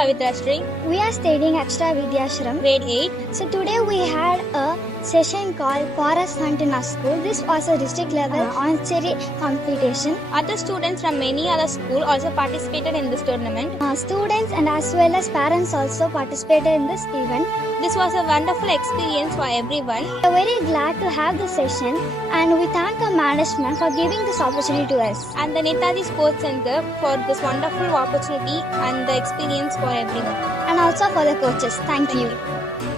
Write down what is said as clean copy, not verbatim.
Pavitra Sri, We are studying Extra Vidyashram. grade 8. So today we had a session called Forest Hunt in our school. This was a district level archery competition. Other students from many other schools also participated in this tournament. Students and as well as parents also participated in this event. This was a wonderful experience for everyone. We are very glad to have this session and we thank the management for giving this opportunity to us. And the Netaji Sports Center for this wonderful opportunity and the experience for everyone. And also for the coaches. Thank you. you.